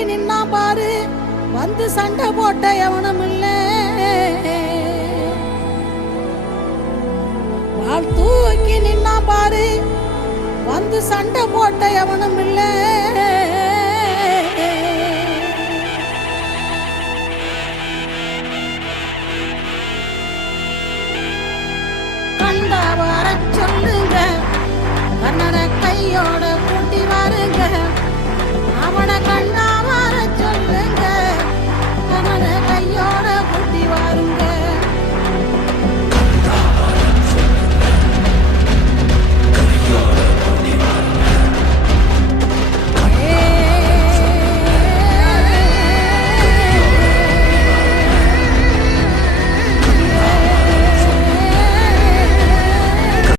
தூக்கி நின்னா பாரு வந்து சண்டை போட்ட எவனும் இல்ல. வாள் தூக்கி நின்னா பாரு வந்து சண்டை போட்ட எவனும் இல்ல.